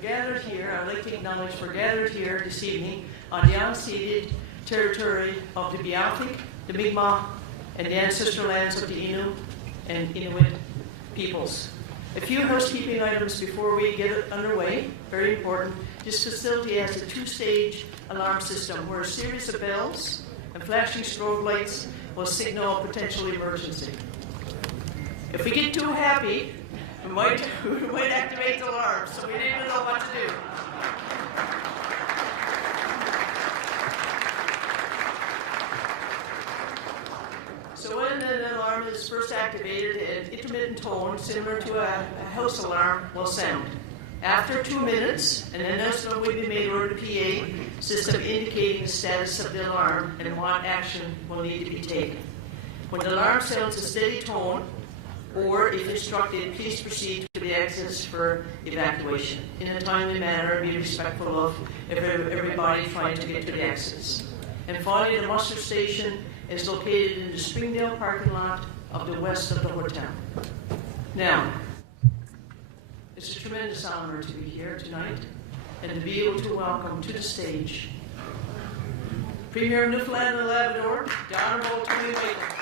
gathered here, I'd like to acknowledge we're gathered here this evening on the unceded territory of the Beothuk, the Mi'kmaq, and the ancestral lands of the Innu and Inuit peoples. A few housekeeping items before we get underway, very important. This facility has a two-stage alarm system where a series of bells and flashing strobe lights will signal a potential emergency. If we get too happy, we might activate the alarm, so we need to know what to do. So when an alarm is first activated, an intermittent tone similar to a house alarm will sound. After 2 minutes, an announcement will be made over the PA system indicating the status of the alarm and what action will need to be taken. When the alarm sounds a steady tone, or if instructed, please proceed to the exits for evacuation in a timely manner and be respectful of everybody trying to get to the exits. And finally, the muster station is located in the Springdale parking lot of the west of the hotel. Now, it's a tremendous honor to be here tonight and to be able to welcome to the stage Premier of Newfoundland and Labrador, the Honourable Tony Wakeham.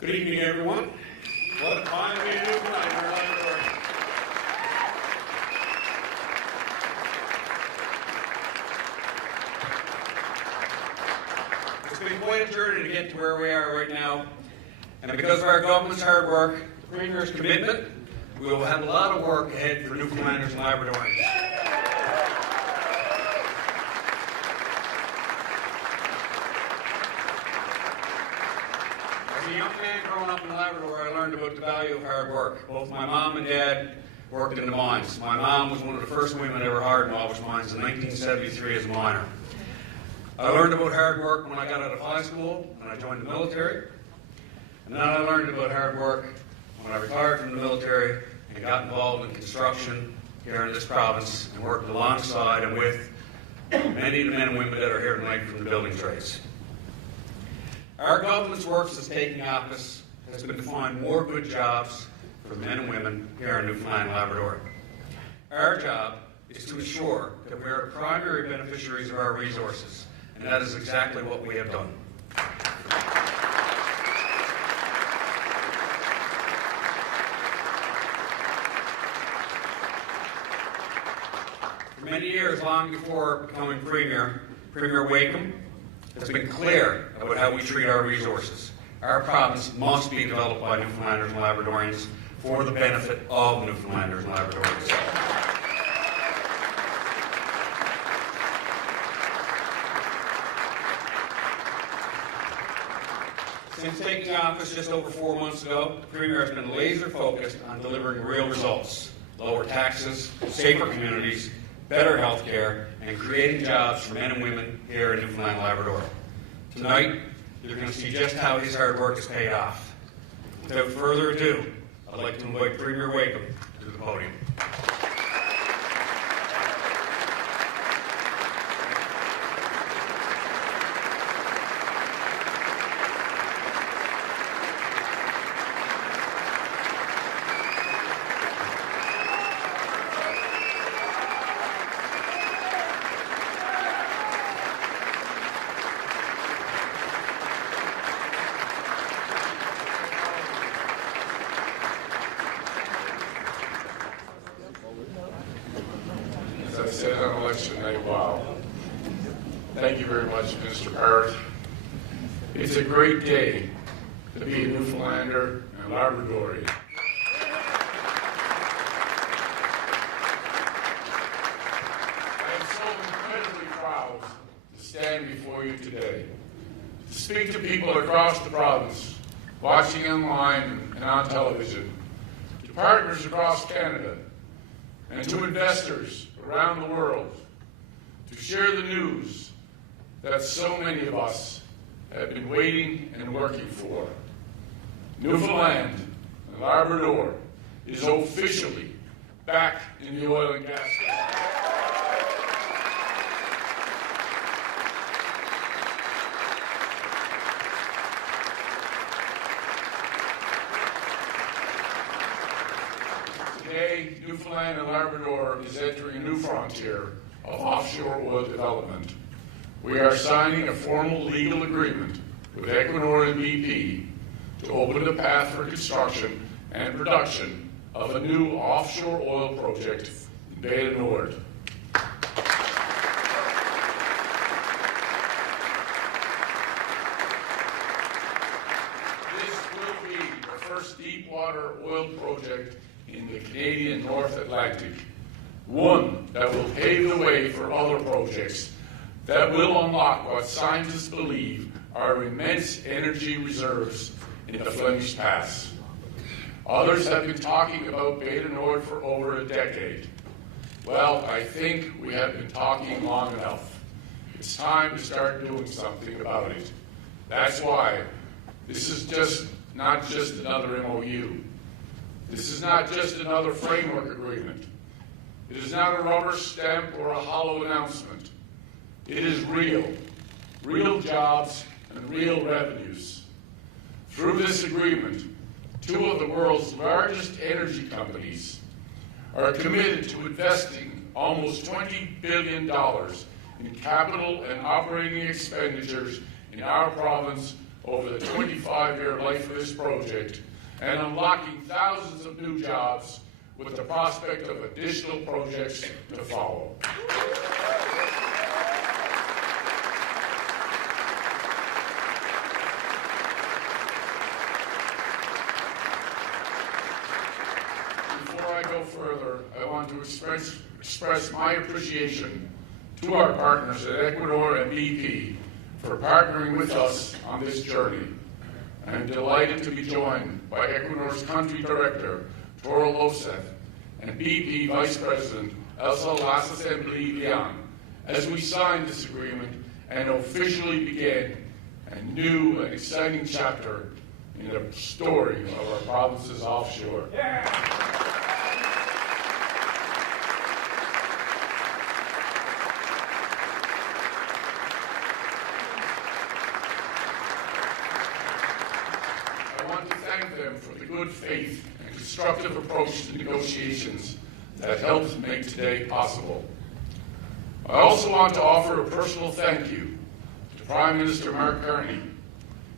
Good evening, everyone. What a time to be in Newfoundland and Labrador. It's been quite a journey to get to where we are right now, and because of our government's hard work, the Premier's commitment, we will have a lot of work ahead for Newfoundlanders and Labradorians. As a young man growing up in Labrador, I learned about the value of hard work. Both my mom and dad worked in the mines. My mom was one of the first women ever hired in Walvis Mines in 1973 as a miner. I learned about hard work when I got out of high school and I joined the military. And then I learned about hard work when I retired from the military and got involved in construction here in this province and worked alongside and with many of the men and women that are here tonight from the building trades. Our government's work since taking office has been to find more good jobs for men and women here in Newfoundland and Labrador. Our job is to ensure that we are the primary beneficiaries of our resources, and that is exactly what we have done. For many years, long before becoming Premier, Premier Wakeham has been clear about how we treat our resources. Our province must be developed by Newfoundlanders and Labradorians for the benefit of Newfoundlanders and Labradorians. Since taking office just over 4 months ago, the Premier has been laser focused on delivering real results: lower taxes, safer communities, better health care, and creating jobs for men and women here in Newfoundland and Labrador. Tonight, you're going to see just how his hard work has paid off. Without further ado, I'd like to invite Premier Wakeham to the podium. I said on election night, wow. Thank you very much, Mr. Parrott. It's a great day to be a Newfoundlander and Labradorian. I am so incredibly proud to stand before you today, to speak to people across the province, watching online and on television, to partners across Canada, and to investors around the world, to share the news that so many of us have been waiting and working for. Newfoundland and Labrador is officially back in the oil and gas business. Today, Newfoundland and Labrador is entering a new frontier of offshore oil development. We are signing a formal legal agreement with Equinor and BP to open the path for construction and production of a new offshore oil project in BNN Bloomberg. This will be the first deepwater oil project in the Canadian North Atlantic, one that will pave the way for other projects that will unlock what scientists believe are immense energy reserves in the Flemish Pass. Others have been talking about BNN for over a decade. Well, I think we have been talking long enough. It's time to start doing something about it. That's why this is not just another MOU. This is not just another framework agreement. It is not a rubber stamp or a hollow announcement. It is real jobs and real revenues. Through this agreement, two of the world's largest energy companies are committed to investing almost $20 billion in capital and operating expenditures in our province over the 25-year life of this project, and unlocking thousands of new jobs with the prospect of additional projects to follow. Before I go further, I want to express my appreciation to our partners at Equinor and BP for partnering with us on this journey. I am delighted to be joined by Equinor's Country Director, Toril Loseth, and BP Vice President, Elsa Lasses-Lian, as we sign this agreement and officially begin a new and exciting chapter in the story of our province's offshore. For the good faith and constructive approach to negotiations that helped make today possible. I also want to offer a personal thank you to Prime Minister Mark Carney,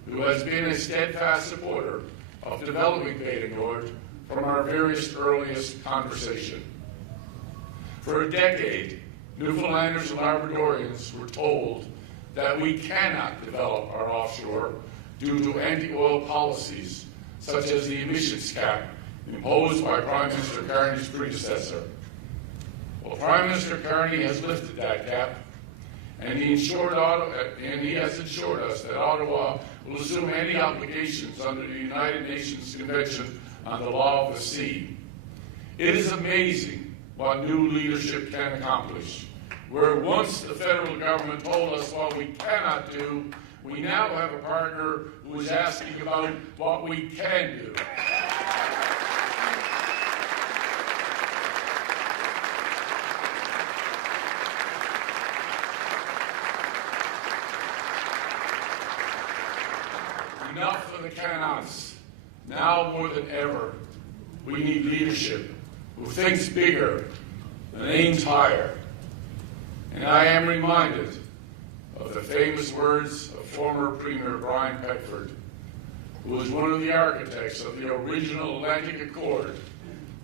who has been a steadfast supporter of developing BNN from our very earliest conversation. For a decade, Newfoundlanders and Labradorians were told that we cannot develop our offshore due to anti-oil policies such as the emissions cap imposed by Prime Minister Carney's predecessor. Well, Prime Minister Carney has lifted that cap, and he has assured us that Ottawa will assume any obligations under the United Nations Convention on the Law of the Sea. It is amazing what new leadership can accomplish. Where once the federal government told us what we cannot do, we now have a partner who is asking about what we can do. Enough of the cannots. Now more than ever, we need leadership who thinks bigger and aims higher. And I am reminded of the famous words of former Premier Brian Peckford, who was one of the architects of the original Atlantic Accord,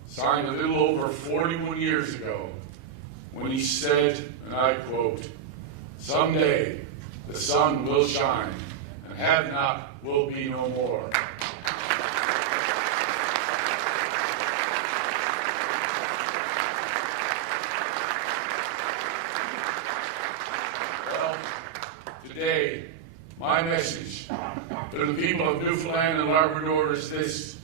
signed a little over 41 years ago. when he said, and I quote, "Someday the sun will shine, and have not will be no more." Well, today, my message to the people of Newfoundland and Labrador is this: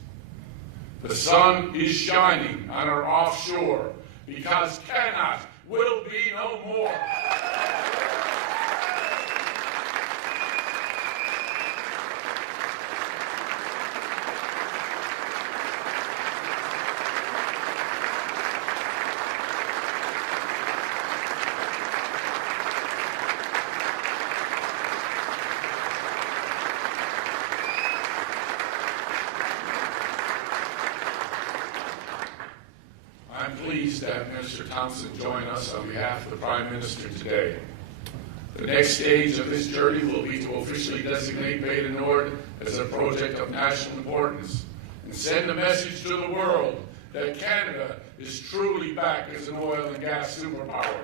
the sun is shining on our offshore, because cannot will be no more. I'm pleased to have Minister Thompson join us on behalf of the Prime Minister today. The next stage of this journey will be to officially designate Bay du Nord as a project of national importance and send a message to the world that Canada is truly back as an oil and gas superpower.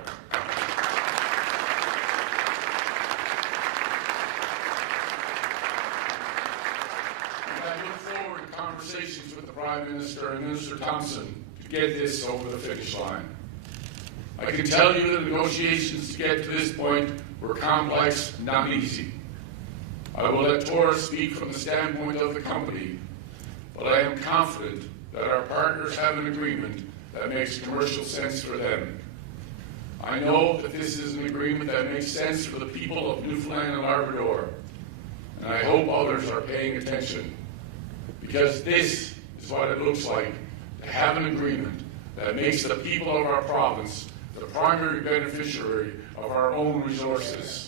I look forward to conversations with the Prime Minister and Minister Thompson to get this over the finish line. I can tell you the negotiations to get to this point were complex, not easy. I will let Taurus speak from the standpoint of the company, but I am confident that our partners have an agreement that makes commercial sense for them. I know that this is an agreement that makes sense for the people of Newfoundland and Labrador, and I hope others are paying attention, because this is what it looks like to have an agreement that makes the people of our province the primary beneficiary of our own resources.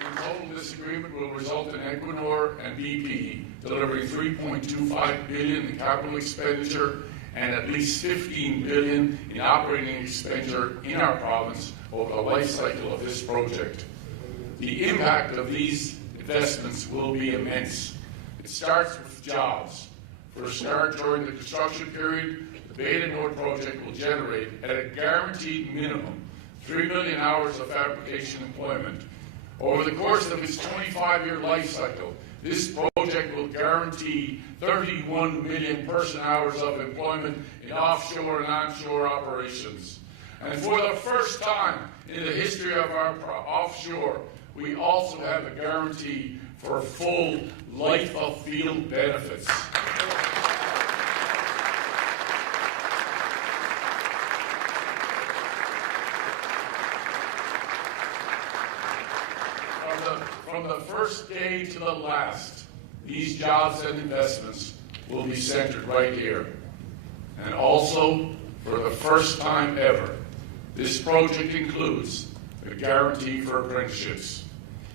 In total, this agreement will result in Equinor and BP delivering $3.25 billion in capital expenditure and at least $15 billion in operating expenditure in our province over the life cycle of this project. The impact of these investments will be immense. It starts with jobs. For a start, during the construction period, the Bay du Nord project will generate, at a guaranteed minimum, 3 million hours of fabrication employment. Over the course of its 25-year life cycle, this project will guarantee 31 million person-hours of employment in offshore and onshore operations. And for the first time in the history of our offshore, we also have a guarantee for full life of field benefits. From the first day to the last, these jobs and investments will be centered right here. And also, for the first time ever, this project includes a guarantee for apprenticeships,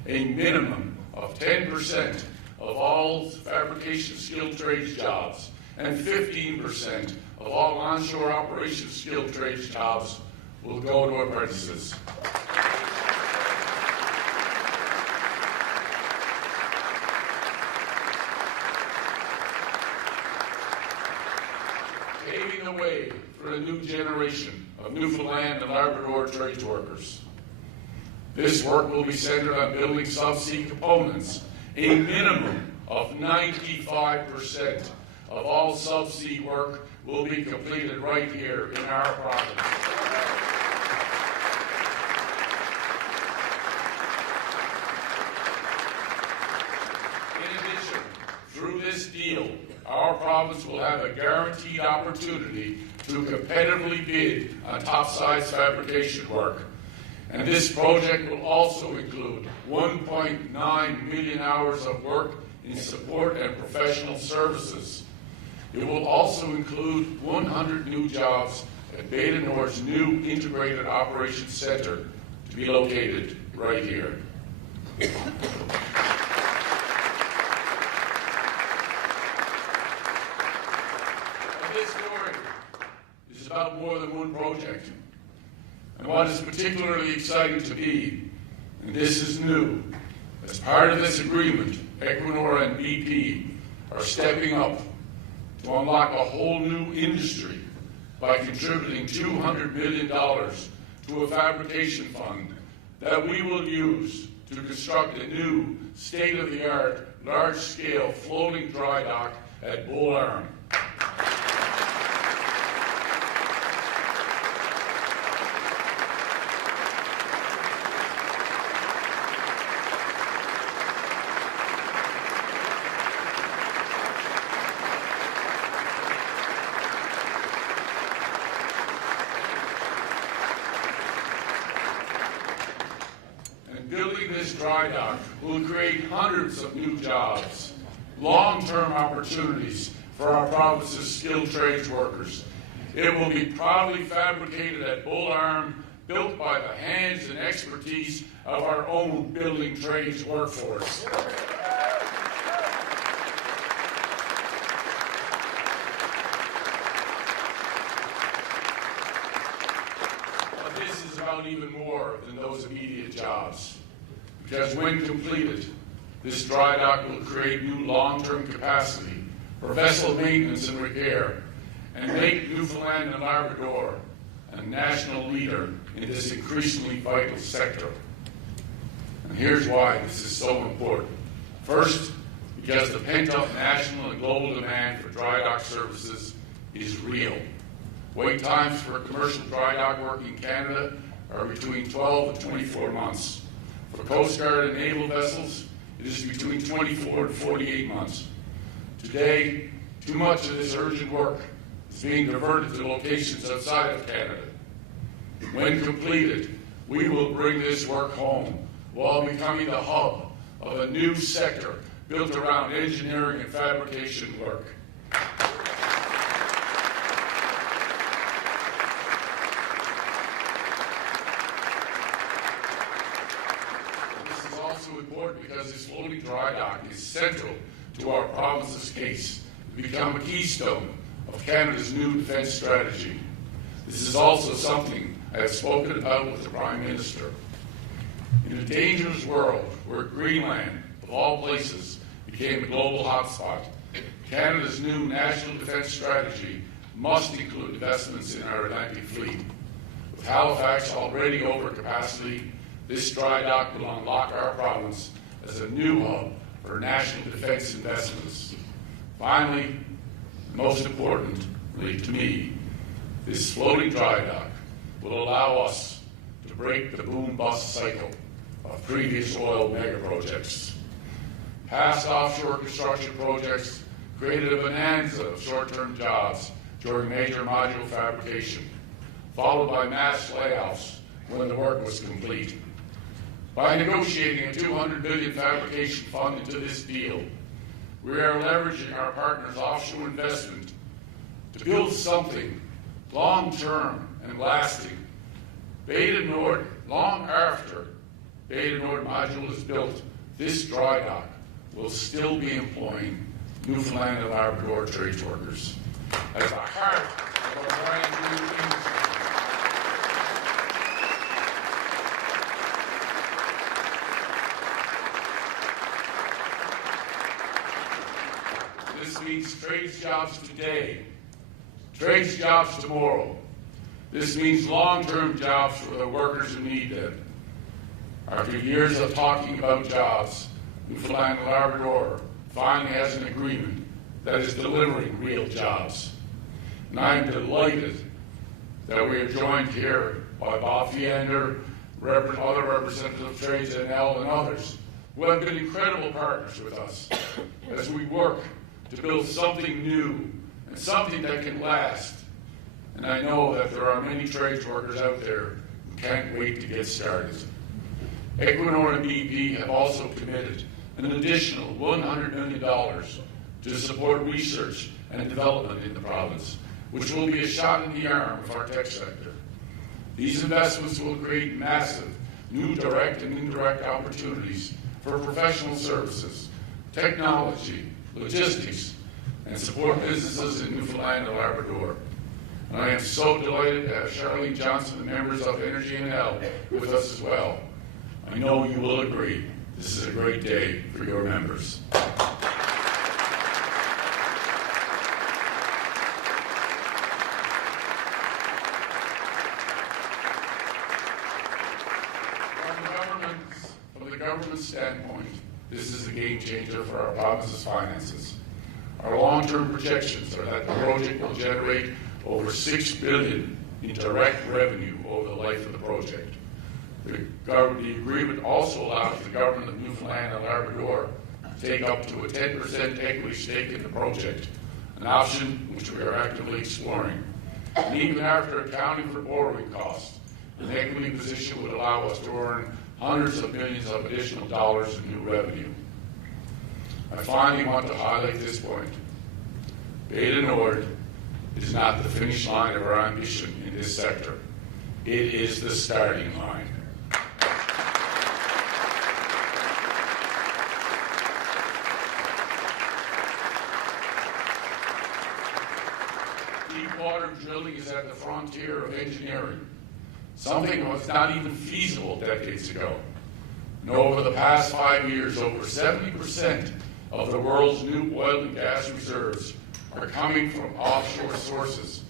a minimum of 10% of all fabrication skilled trades jobs, and 15% of all onshore operations skilled trades jobs will go to apprentices. Paving the way for a new generation of Newfoundland and Labrador trades workers. This work will be centered on building subsea components. A minimum of 95% of all subsea work will be completed right here in our province. In addition, through this deal, our province will have a guaranteed opportunity to competitively bid on topsides fabrication work. And this project will also include 1.9 million hours of work in support and professional services. It will also include 100 new jobs at Bay du Nord's new Integrated Operations Center, to be located right here. And this story is about more than one project. And what is particularly exciting to me, and this is new, As part of this agreement, Equinor and BP are stepping up to unlock a whole new industry by contributing $200 million to a fabrication fund that we will use to construct a new state-of-the-art, large-scale floating dry dock at Bull Arm. Building this dry dock will create hundreds of new jobs, long-term opportunities for our province's skilled trades workers. It will be proudly fabricated at Bull Arm, built by the hands and expertise of our own building trades workforce. But this is about even more than those immediate jobs. Because when completed, this dry dock will create new long-term capacity for vessel maintenance and repair and make Newfoundland and Labrador a national leader in this increasingly vital sector. And here's why this is so important. First, because the pent-up national and global demand for dry dock services is real. Wait times for commercial dry dock work in Canada are between 12 and 24 months. For Coast Guard and naval vessels, it is between 24 and 48 months. Today, too much of this urgent work is being diverted to locations outside of Canada. When completed, we will bring this work home while becoming the hub of a new sector built around engineering and fabrication work. Important because this floating dry dock is central to our province's case to become a keystone of Canada's new defence strategy. This is also something I have spoken about with the Prime Minister. In a dangerous world where Greenland, of all places, became a global hotspot, Canada's new national defence strategy must include investments in our Atlantic fleet. With Halifax already over capacity, this dry dock will unlock our province as a new hub for national defence investments. Finally, most importantly to me, this floating dry dock will allow us to break the boom-bust cycle of previous oil megaprojects. Past offshore construction projects created a bonanza of short-term jobs during major module fabrication, followed by mass layoffs when the work was complete. By negotiating a $200 billion fabrication fund into this deal, we are leveraging our partners' offshore investment to build something long-term and lasting. Beta Nord, long after Beta Nord module is built, this dry dock will still be employing Newfoundland and Labrador trades workers as the heart of a brand new industry. This means trades jobs today, trades jobs tomorrow. This means long-term jobs for the workers who need them. After years of talking about jobs, Newfoundland and Labrador finally has an agreement that is delivering real jobs. And I am delighted that we are joined here by Bob Fiander, other representatives of Trades NL, and others who have been incredible partners with us as we work to build something new and something that can last. And I know that there are many trades workers out there who can't wait to get started. Equinor and BP have also committed an additional $100 million to support research and development in the province, which will be a shot in the arm of our tech sector. These investments will create massive new direct and indirect opportunities for professional services, technology, logistics, and support businesses in Newfoundland and Labrador. And I am so delighted to have Charlene Johnson and members of Energy NL with us as well. I know you will agree This is a great day for your members. From the government's standpoint, this is a game changer for our province's finances. Our long-term projections are that the project will generate over $6 billion in direct revenue over the life of the project. The agreement also allows the government of Newfoundland and Labrador to take up to a 10% equity stake in the project, an option which we are actively exploring. And even after accounting for borrowing costs, an equity position would allow us to earn hundreds of millions of additional dollars in new revenue. I finally want to highlight this point. Beta Nord is not the finish line of our ambition in this sector. It is the starting line. Deepwater drilling is at the frontier of engineering, something that was not even feasible decades ago. And over the past 5 years, over 70% of the world's new oil and gas reserves are coming from offshore sources,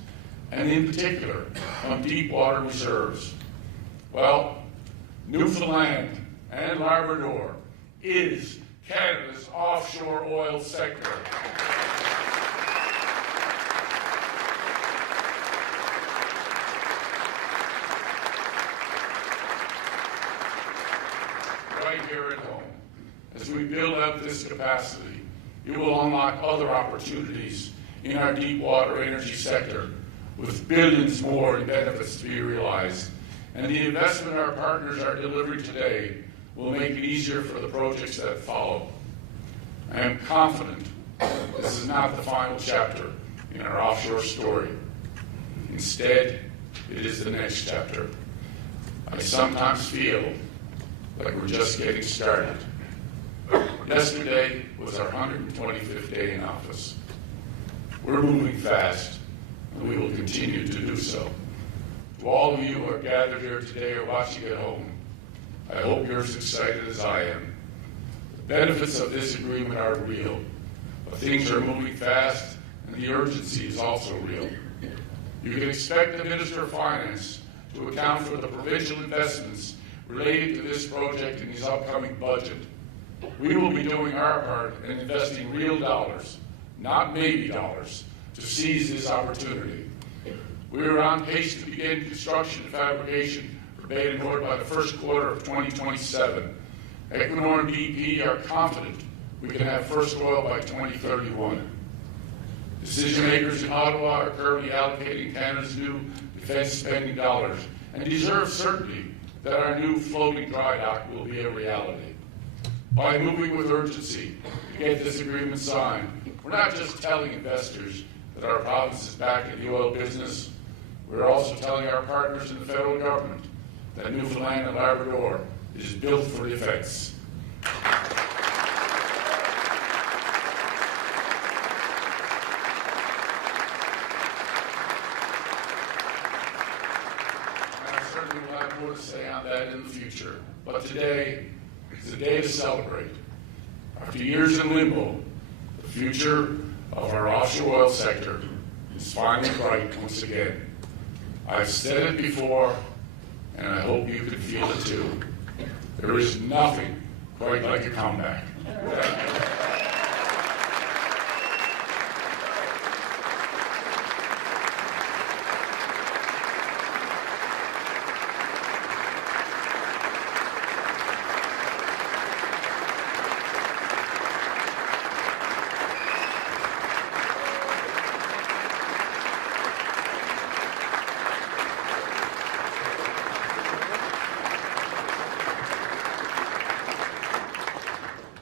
and in particular, from deepwater reserves. Well, Newfoundland and Labrador is Canada's offshore oil sector. Right here at home, as we build up this capacity, it will unlock other opportunities in our deep-water energy sector, with billions more in benefits to be realized. And the investment our partners are delivering today will make it easier for the projects that follow. I am confident this is not the final chapter in our offshore story. Instead, it is the next chapter. I sometimes feel like we're just getting started. Yesterday was our 125th day in office. We're moving fast, and we will continue to do so. To all of you who are gathered here today or watching at home, I hope you're as excited as I am. The benefits of this agreement are real, but things are moving fast, and the urgency is also real. You can expect the Minister of Finance to account for the provincial investments related to this project in his upcoming budget. We will be doing our part and investing real dollars, not maybe dollars, to seize this opportunity. We are on pace to begin construction and fabrication for Beta Nord by the first quarter of 2027. Equinor and BP are confident we can have first oil by 2031. Decision makers in Ottawa are currently allocating Canada's new defence spending dollars and deserve certainty that our new floating dry dock will be a reality. By moving with urgency to get this agreement signed, we're not just telling investors that our province is back in the oil business, we're also telling our partners in the federal government that Newfoundland and Labrador is built for defence. I certainly will have more to say on that in the future, but today is a day to celebrate. After years in limbo, the future of our offshore oil sector is finally bright once again. I've said it before, and I hope you can feel it too. There is nothing quite like a comeback. Thank you.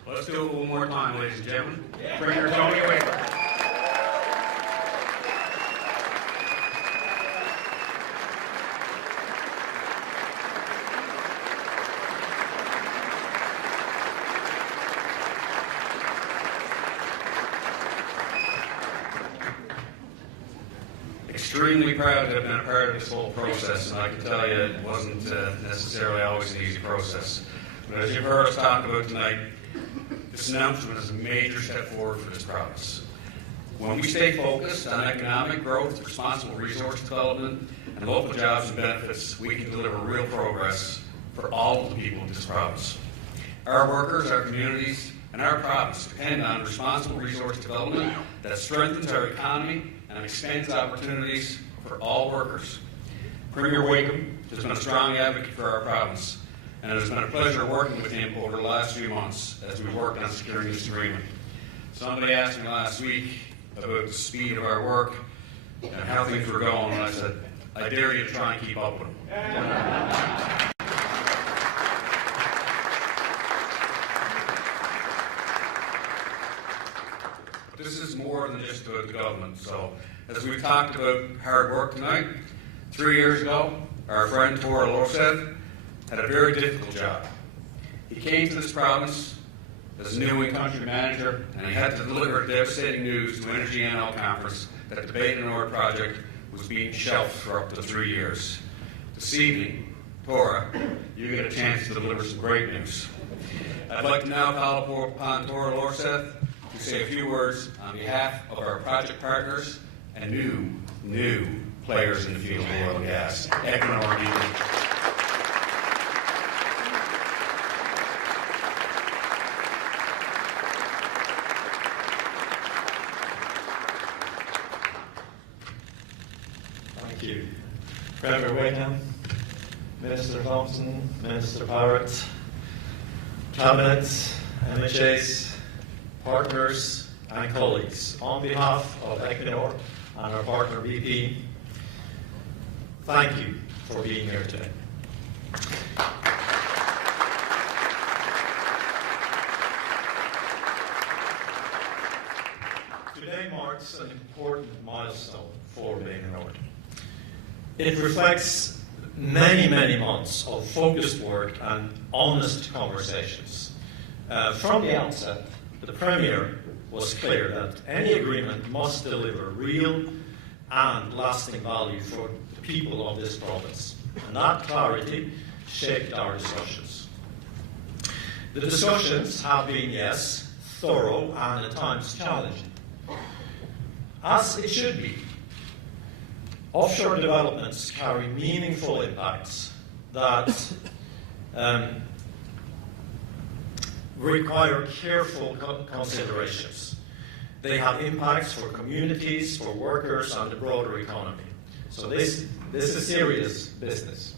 Let's do it one more time, ladies and gentlemen. Premier Tony Wakeham. Extremely proud to have been a part of this whole process, and I can tell you it wasn't necessarily always an easy process. But as you've heard us talk about tonight, this announcement is a major step forward for this province. When we stay focused on economic growth, responsible resource development, and local jobs and benefits, we can deliver real progress for all of the people of this province. Our workers, our communities, and our province depend on responsible resource development that strengthens our economy and expands opportunities for all workers. Premier Wakeham has been a strong advocate for our province, and it has been a pleasure working with him over the last few months as we worked on securing this agreement. Somebody asked me last week about the speed of our work and how things were going, and I said, I dare you to try and keep up with them. This is more than just about the government. So, as we've talked about hard work tonight, 3 years ago, our friend Tony Wakeham had a very difficult job. He came to this province as a new in-country manager, and he had to deliver devastating news to Energy NL Conference that the BNN project was being shelved for up to 3 years. This evening, Tora, you get a chance to deliver some great news. I'd like to now call upon Tora Wakeham to say a few words on behalf of our project partners and new players in the field of oil and gas, Equinor and BP. Thank you. Premier Wakeham, Minister Thompson, Minister Barrett, Cabinet, MHAs, partners and colleagues, on behalf of Equinor and our partner BP, thank you for being here today. Today marks an important milestone for BNN. It reflects many months of focused work and honest conversations. From the outset, the Premier was clear that any agreement must deliver real and lasting value for the people of this province. And that clarity shaped our discussions. The discussions have been, yes, thorough and at times challenging, as it should be. Offshore developments carry meaningful impacts that require careful considerations. They have impacts for communities, for workers, and the broader economy. So this is serious business.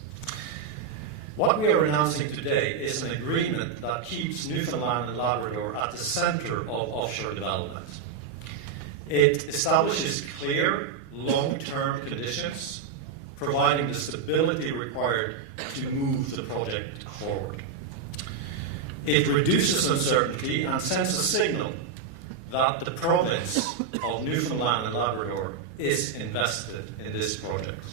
What we are announcing today is an agreement that keeps Newfoundland and Labrador at the centre of offshore development. It establishes clear, long-term conditions, providing the stability required to move the project forward. It reduces uncertainty and sends a signal that the province of Newfoundland and Labrador is invested in this project.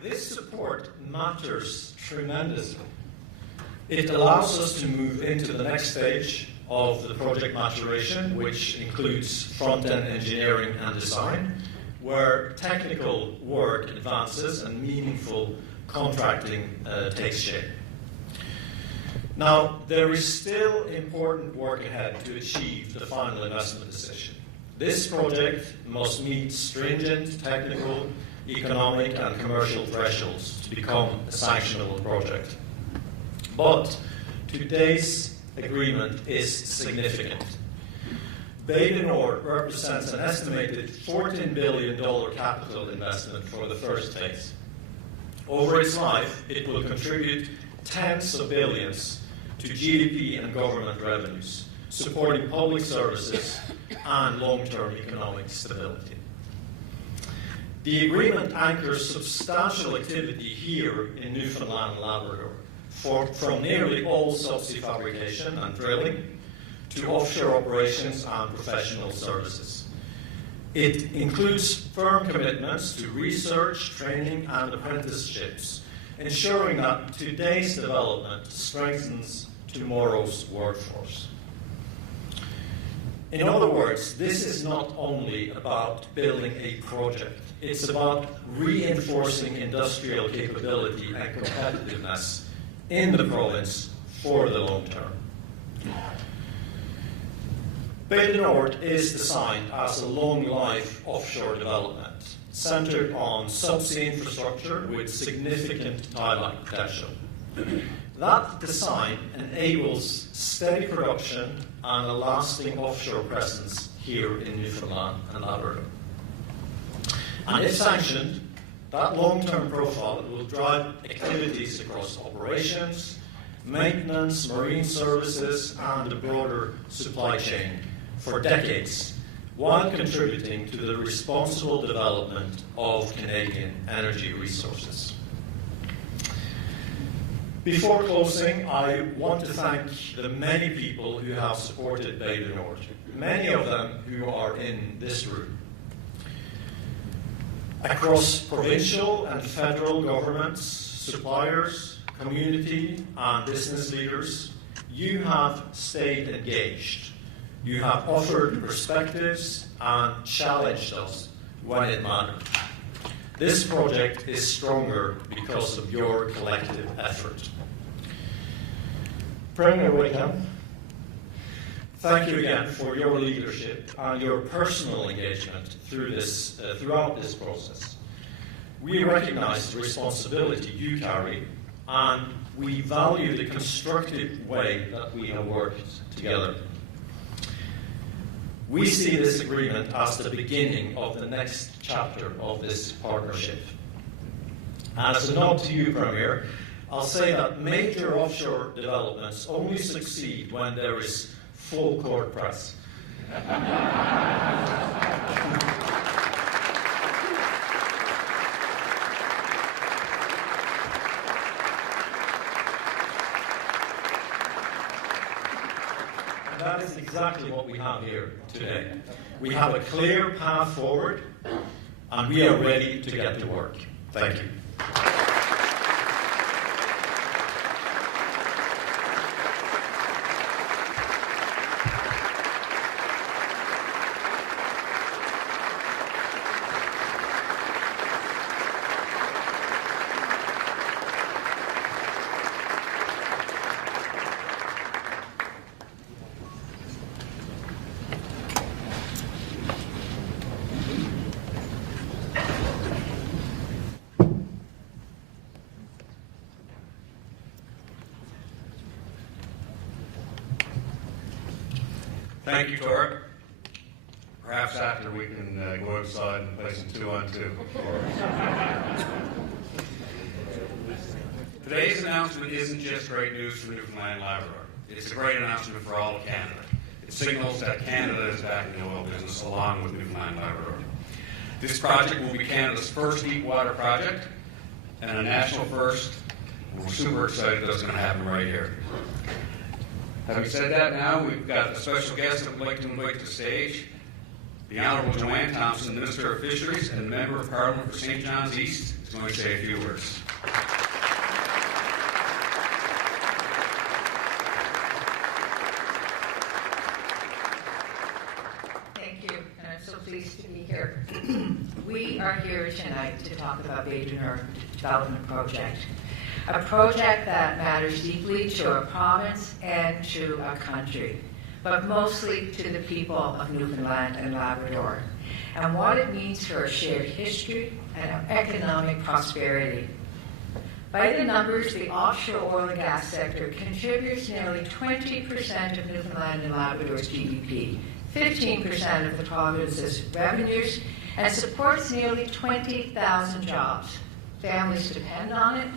This support matters tremendously. It allows us to move into the next stage of the project maturation, which includes front-end engineering and design, where technical work advances and meaningful contracting takes shape. Now, there is still important work ahead to achieve the final investment decision. This project must meet stringent technical, economic and commercial thresholds to become a sanctionable project. But today's agreement is significant. BNN represents an estimated $14 billion capital investment for the first phase. Over its life, it will contribute tens of billions to GDP and government revenues, supporting public services and long-term economic stability. The agreement anchors substantial activity here in Newfoundland and Labrador, from nearly all subsea fabrication and drilling to offshore operations and professional services. It includes firm commitments to research, training and apprenticeships, ensuring that today's development strengthens tomorrow's workforce. In other words, this is not only about building a project, it's about reinforcing industrial capability and competitiveness in the province for the long term. Bay du Nord is designed as a long-life offshore development, centered on subsea infrastructure with significant tieback potential. That design enables steady production and a lasting offshore presence here in Newfoundland and Labrador. And if sanctioned, that long-term profile will drive activities across operations, maintenance, marine services, and the broader supply chain for decades, while contributing to the responsible development of Canadian energy resources. Before closing, I want to thank the many people who have supported Bay du Nord, many of them who are in this room. Across provincial and federal governments, suppliers, community and business leaders, you have stayed engaged. You have offered perspectives and challenged us when it mattered. This project is stronger because of your collective effort. Premier Wakeham, thank you again for your leadership and your personal engagement throughout this process. We recognize the responsibility you carry, and we value the constructive way that we have worked together. We see this agreement as the beginning of the next chapter of this partnership. And as a nod to you, Premier, I'll say that major offshore developments only succeed when there is full court press. That is exactly what we have here today. We have a clear path forward, and we are ready to get to work. Thank you. Thank you, Tora. Perhaps after we can go outside and play some 2-on-2. Today's announcement isn't just great news for Newfoundland and Labrador. It's a great announcement for all of Canada. It signals that Canada is backing the oil business along with Newfoundland and Labrador. This project will be Canada's first deep water project and a national first. We're super excited that's going to happen right here. Having said that, now we've got a special guest that we'd like to invite to the stage, the Honourable Joanne Thompson, Minister of Fisheries and Member of Parliament for St. John's East, is going to say a few words. Thank you, and I'm so pleased to be here. We are here tonight to talk about Bay du Nord Development Project. A project that matters deeply to our province and to our country, but mostly to the people of Newfoundland and Labrador, and what it means for our shared history and our economic prosperity. By the numbers, the offshore oil and gas sector contributes nearly 20% of Newfoundland and Labrador's GDP, 15% of the province's revenues, and supports nearly 20,000 jobs. Families depend on it.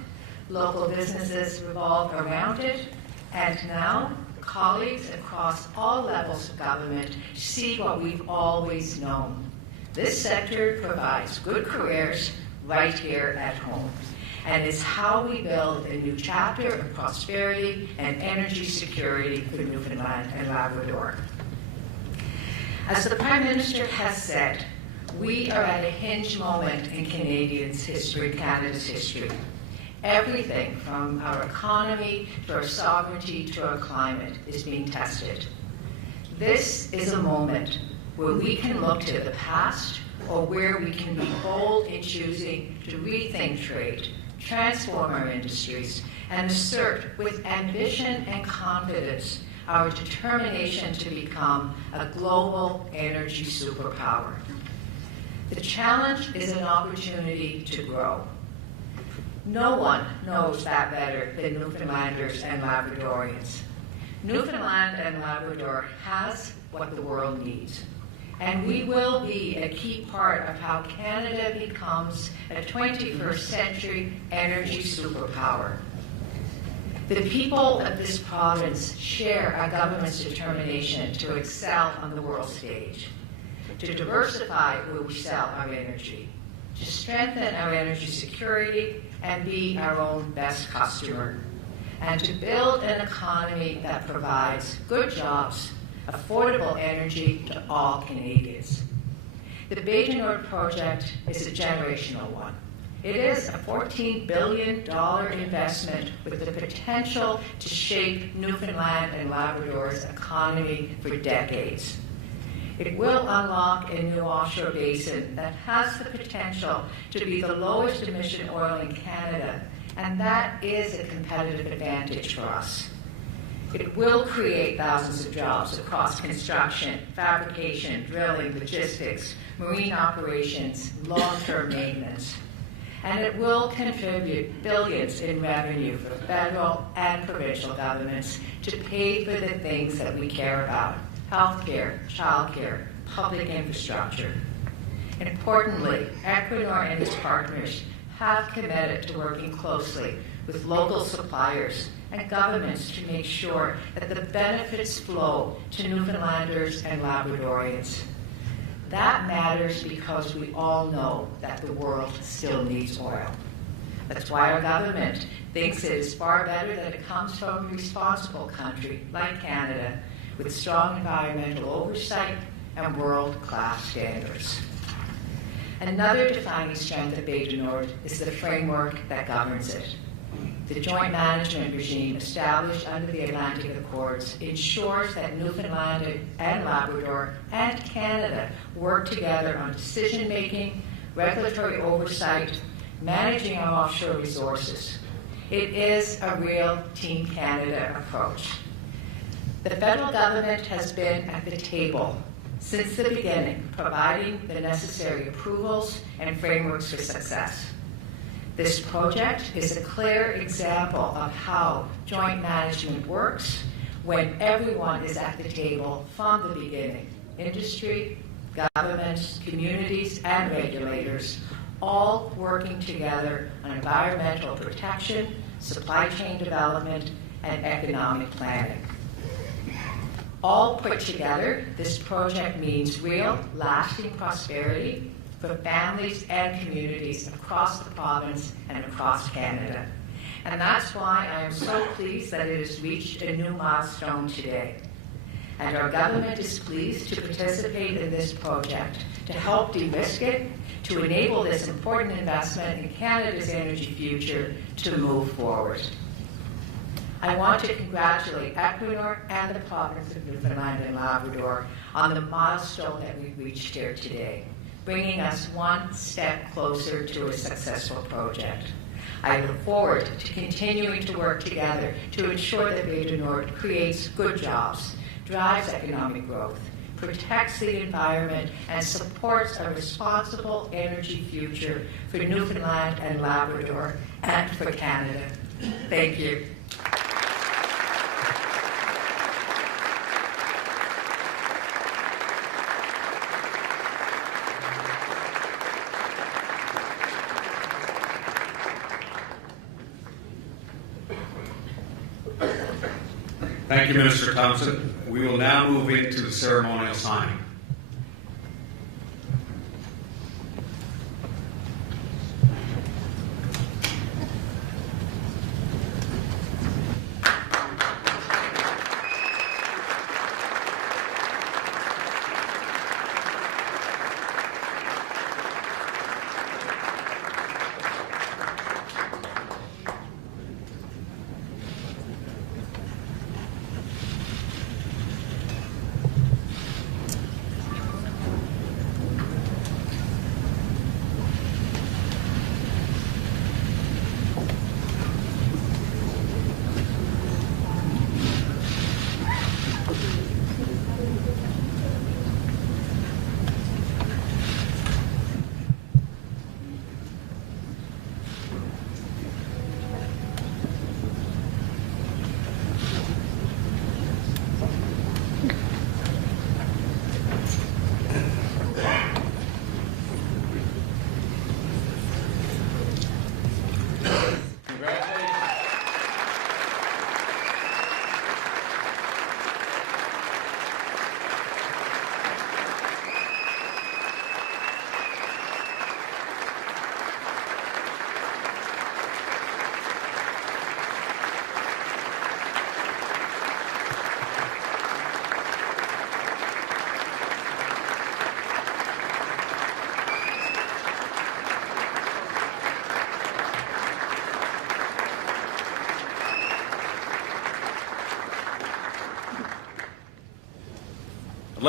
Local businesses revolve around it, and now colleagues across all levels of government see what we've always known. This sector provides good careers right here at home, and it's how we build a new chapter of prosperity and energy security for Newfoundland and Labrador. As the Prime Minister has said, we are at a hinge moment in Canada's history, Canada's history. Everything from our economy to our sovereignty to our climate is being tested. This is a moment where we can look to the past or where we can be bold in choosing to rethink trade, transform our industries, and assert with ambition and confidence our determination to become a global energy superpower. The challenge is an opportunity to grow. No one knows that better than Newfoundlanders and Labradorians. Newfoundland and Labrador has what the world needs, and we will be a key part of how Canada becomes a 21st century energy superpower. The people of this province share our government's determination to excel on the world stage, to diversify where we sell our energy, to strengthen our energy security and be our own best customer, and to build an economy that provides good jobs, affordable energy to all Canadians. The Bay du Nord project is a generational one. It is a $14 billion investment with the potential to shape Newfoundland and Labrador's economy for decades. It will unlock a new offshore basin that has the potential to be the lowest emission oil in Canada, and that is a competitive advantage for us. It will create thousands of jobs across construction, fabrication, drilling, logistics, marine operations, long-term maintenance. And it will contribute billions in revenue for federal and provincial governments to pay for the things that we care about: healthcare, childcare, public infrastructure. Importantly, Equinor and its partners have committed to working closely with local suppliers and governments to make sure that the benefits flow to Newfoundlanders and Labradorians. That matters because we all know that the world still needs oil. That's why our government thinks it is far better that it comes from a responsible country like Canada, with strong environmental oversight and world-class standards. Another defining strength of Bay du Nord is the framework that governs it. The joint management regime established under the Atlantic Accords ensures that Newfoundland and Labrador and Canada work together on decision-making, regulatory oversight, managing our offshore resources. It is a real Team Canada approach. The federal government has been at the table since the beginning, providing the necessary approvals and frameworks for success. This project is a clear example of how joint management works when everyone is at the table from the beginning: industry, governments, communities, and regulators, all working together on environmental protection, supply chain development, and economic planning. All put together, this project means real, lasting prosperity for families and communities across the province and across Canada. And that's why I am so pleased that it has reached a new milestone today. And our government is pleased to participate in this project to help de-risk it, to enable this important investment in Canada's energy future to move forward. I want to congratulate Equinor and the province of Newfoundland and Labrador on the milestone that we've reached here today, bringing us one step closer to a successful project. I look forward to continuing to work together to ensure that Bay du Nord creates good jobs, drives economic growth, protects the environment, and supports a responsible energy future for Newfoundland and Labrador and for Canada. Thank you. Thank you, Minister Thompson. We will now move into the ceremonial signing.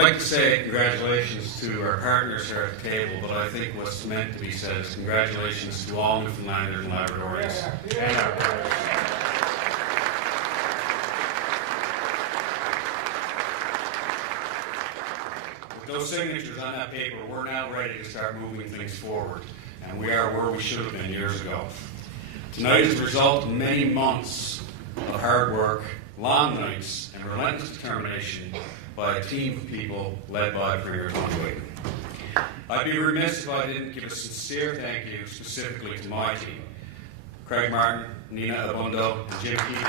like to say congratulations to our partners here at the table, but I think what's meant to be said is congratulations to all Newfoundlanders and Labradorians and our partners. With those signatures on that paper, we're now ready to start moving things forward, and we are where we should have been years ago. Tonight is the result of many months of hard work, long nights, and relentless determination by a team of people led by Premier Tony Wakeham. I'd be remiss if I didn't give a sincere thank you specifically to my team, Craig Martin, Nina Abundo, and Jim Keegan.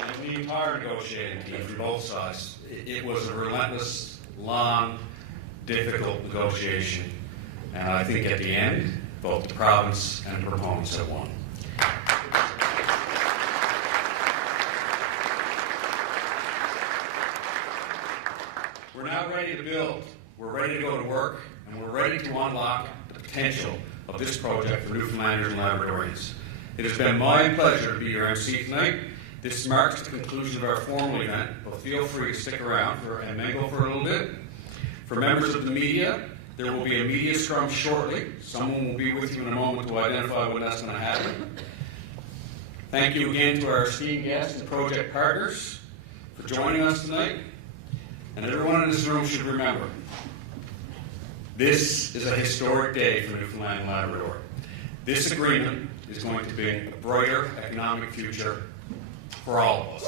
And the entire negotiating team from both sides. It was a relentless, long, difficult negotiation, and I think at the end, both the province and the proponents have won. We're now ready to build, we're ready to go to work, and we're ready to unlock the potential of this project for Newfoundlanders and Labradorians. It has been my pleasure to be your MC tonight. This marks the conclusion of our formal event, but feel free to stick around and mingle for a little bit. For members of the media, there will be a media scrum shortly. Someone will be with you in a moment to identify when that's going to happen. Thank you again to our esteemed guests and project partners for joining us tonight. And everyone in this room should remember, this is a historic day for Newfoundland and Labrador. This agreement is going to bring a brighter economic future for all of us.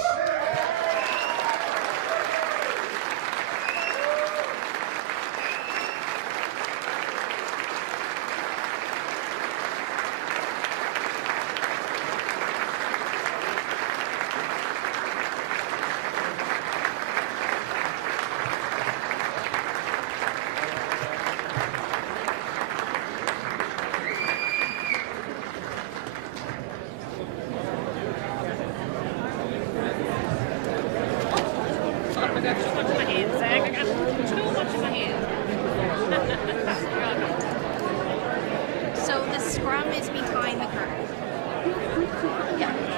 So the scrum is behind the curtain. Yeah.